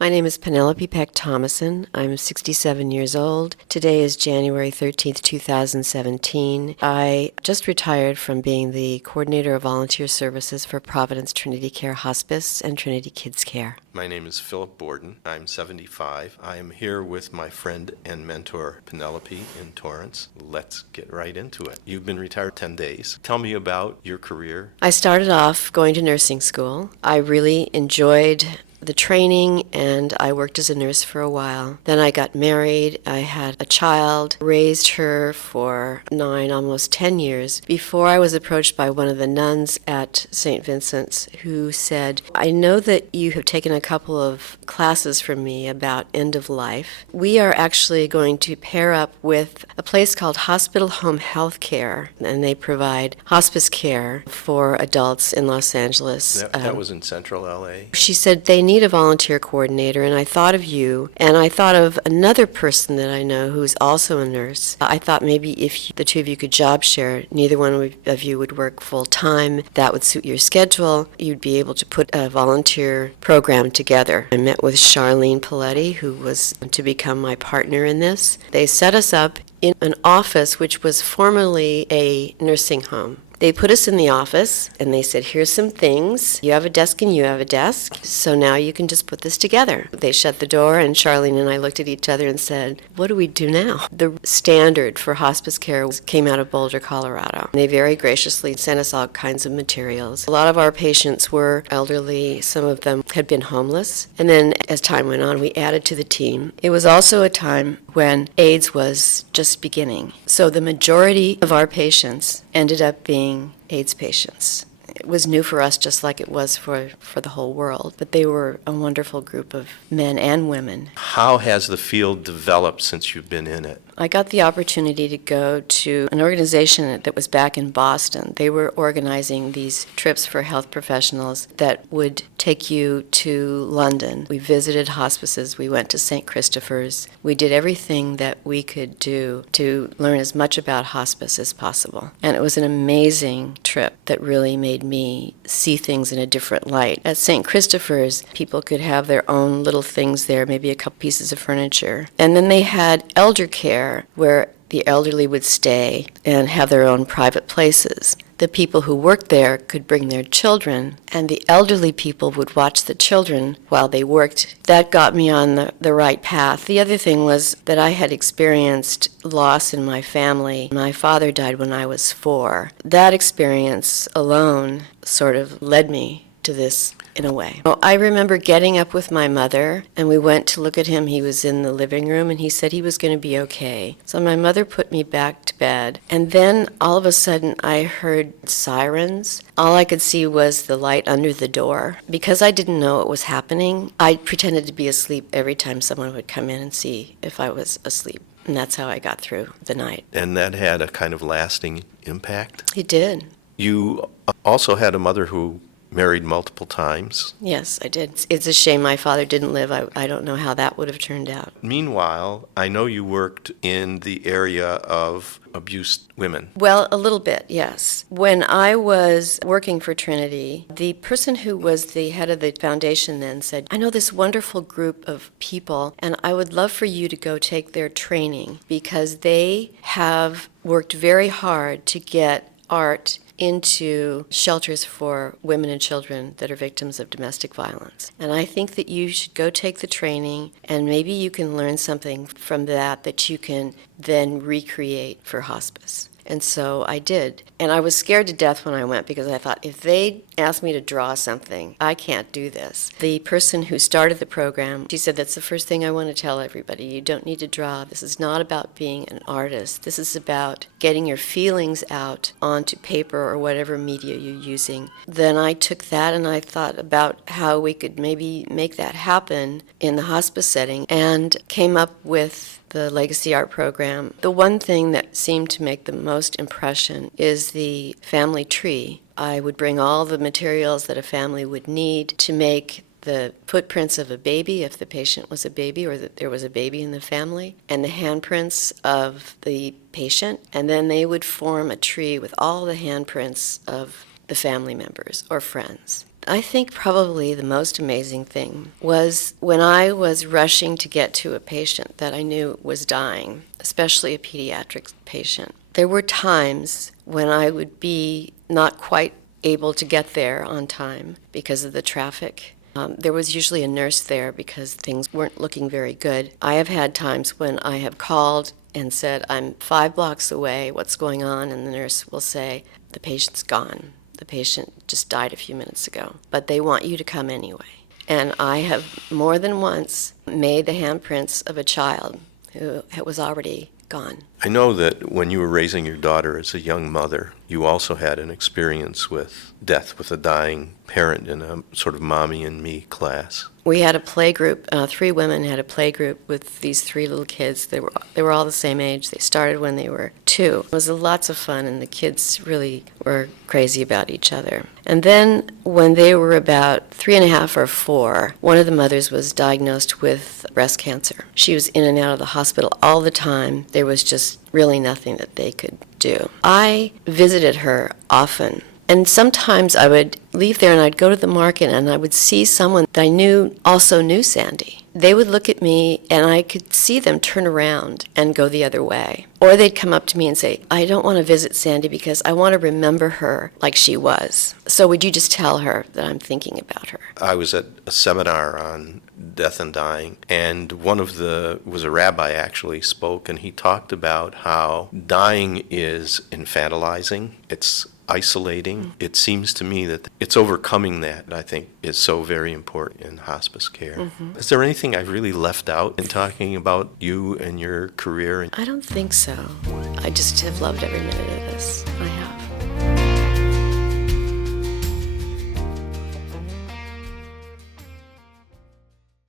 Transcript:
My name is Penelope Thomason. I'm 67 years old. Today is January 13th, 2017. I just retired from being the coordinator of volunteer services for Providence Trinity Care Hospice and Trinity Kids Care. My name is Philip Borden. I'm 75. I am here with my friend and mentor, Penelope, in Torrance. Let's get right into it. You've been retired 10 days. Tell me about your career. I started off going to nursing school. I really enjoyed the training, and I worked as a nurse for a while. Then I got married. I had a child, raised her for 9, almost 10 years, before I was approached by one of the nuns at St. Vincent's who said, I know that you have taken a couple of classes from me about end of life. We are actually going to pair up with a place called Hospital Home Health Care, and they provide hospice care for adults in Los Angeles. That was in Central LA? She said, they need a volunteer coordinator, and I thought of you, and I thought of another person that I know who's also a nurse. I thought maybe if the two of you could job share, neither one of you would work full-time, that would suit your schedule, you'd be able to put a volunteer program together. I met with Charlene Paletti, who was to become my partner in this. They set us up in an office which was formerly a nursing home. They put us in the office, and they said, here's some things. You have a desk and you have a desk, so now you can just put this together. They shut the door, and Charlene and I looked at each other and said, what do we do now? The standard for hospice care came out of Boulder, Colorado. They very graciously sent us all kinds of materials. A lot of our patients were elderly. Some of them had been homeless. And then as time went on, we added to the team. It was also a time when AIDS was just beginning. So the majority of our patients ended up being AIDS patients. It was new for us, just like it was for the whole world, but they were a wonderful group of men and women. How has the field developed since you've been in it? I got the opportunity to go to an organization that was back in Boston. They were organizing these trips for health professionals that would take you to London. We visited hospices. We went to St. Christopher's. We did everything that we could do to learn as much about hospice as possible. And it was an amazing trip that really made me see things in a different light. At St. Christopher's, people could have their own little things there, maybe a couple pieces of furniture. And then they had elder care, where the elderly would stay and have their own private places. The people who worked there could bring their children, and the elderly people would watch the children while they worked. That got me on the right path. The other thing was that I had experienced loss in my family. My father died when I was 4. That experience alone sort of led me to this in a way. I remember getting up with my mother, and we went to look at him. He was in the living room, and he said he was going to be okay. So my mother put me back to bed, and then all of a sudden I heard sirens. All I could see was the light under the door. Because I didn't know what was happening, I pretended to be asleep every time someone would come in and see if I was asleep. And that's how I got through the night. And that had a kind of lasting impact? It did. You also had a mother who married multiple times. Yes, I did. It's a shame my father didn't live. I don't know how that would have turned out. Meanwhile, I know you worked in the area of abused women. Well, a little bit, yes. When I was working for Trinity, the person who was the head of the foundation then said, I know this wonderful group of people, and I would love for you to go take their training because they have worked very hard to get art into shelters for women and children that are victims of domestic violence. And I think that you should go take the training, and maybe you can learn something from that you can then recreate for hospice. And so I did. And I was scared to death when I went because I thought, if they ask me to draw something, I can't do this. The person who started the program, she said, that's the first thing I want to tell everybody. You don't need to draw. This is not about being an artist. This is about getting your feelings out onto paper or whatever media you're using. Then I took that and I thought about how we could maybe make that happen in the hospice setting and came up with the Legacy Art Program. The one thing that seemed to make the most impression is the family tree. I would bring all the materials that a family would need to make the footprints of a baby, if the patient was a baby or that there was a baby in the family, and the handprints of the patient, and then they would form a tree with all the handprints of the family members or friends. I think probably the most amazing thing was when I was rushing to get to a patient that I knew was dying, especially a pediatric patient. There were times when I would be not quite able to get there on time because of the traffic. There was usually a nurse there because things weren't looking very good. I have had times when I have called and said, I'm 5 blocks away, what's going on? And the nurse will say, the patient's gone. The patient just died a few minutes ago, but they want you to come anyway. And I have more than once made the handprints of a child who was already gone. I know that when you were raising your daughter as a young mother, you also had an experience with death with a dying parent in a sort of mommy and me class. We had a play group. 3 women had a play group with these 3 little kids. They were all the same age. They started when they were 2. It was lots of fun, and the kids really were crazy about each other. And then when they were about 3.5 or 4, one of the mothers was diagnosed with breast cancer. She was in and out of the hospital all the time. There was just really nothing that they could do. I visited her often. And sometimes I would leave there and I'd go to the market and I would see someone that I knew also knew Sandy. They would look at me and I could see them turn around and go the other way. Or they'd come up to me and say, I don't want to visit Sandy because I want to remember her like she was. So would you just tell her that I'm thinking about her? I was at a seminar on death and dying, and was a rabbi actually spoke, and he talked about how dying is infantilizing. It's isolating. It seems to me that it's overcoming that, I think, is so very important in hospice care. Is there anything I've really left out in talking about you and your career? I don't think so. I just have loved every minute of this. I have.